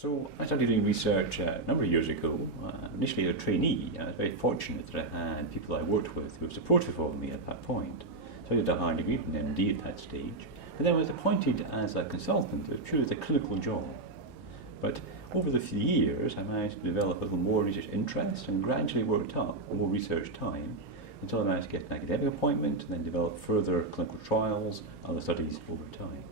So I started doing research a number of years ago, initially as a trainee. I was very fortunate that I had people I worked with who were supportive of me at that point. So I did a higher degree from an MD at that stage, and then I was appointed as a consultant. It was purely a clinical job. But over the few years I managed to develop a little more research interest and gradually worked up more research time until I managed to get an academic appointment and then develop further clinical trials, other studies over time.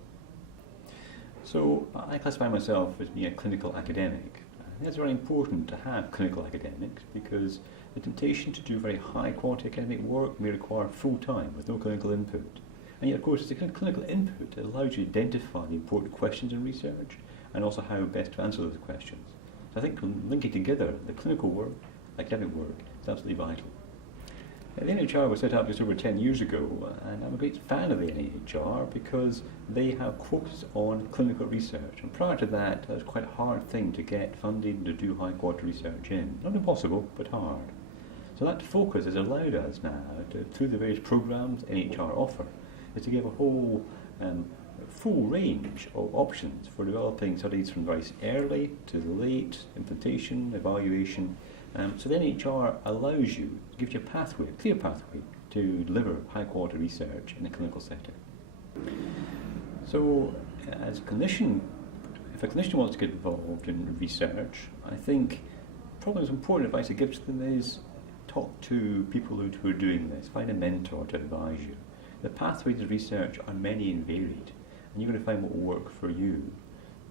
So I classify myself as being a clinical academic. I think it's very important to have clinical academics because the temptation to do very high quality academic work may require full time with no clinical input. And yet of course it's the kind of clinical input that allows you to identify the important questions in research and also how best to answer those questions. So I think linking together the clinical work, academic work is absolutely vital. The NHR was set up just over 10 years ago, and I'm a great fan of the NHR because they have focused on clinical research. And prior to that, it was quite a hard thing to get funding to do high quality research in. Not impossible, but hard. So that focus has allowed us now, through the various programs NHR offer, is to give a whole full range of options for developing studies from very early to late, implementation, evaluation. So the NHR allows you, gives you a pathway, a clear pathway to deliver high quality research in a clinical setting. So as a clinician, if a clinician wants to get involved in research, I think probably the most important advice I give to them is talk to people who are doing this, find a mentor to advise you. The pathways to research are many and varied, and you're going to find what will work for you.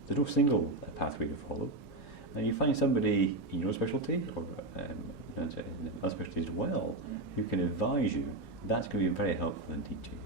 There's no single pathway to follow. And you find somebody in your specialty, or in other specialties as well, who can advise you, that's going to be very helpful indeed to you.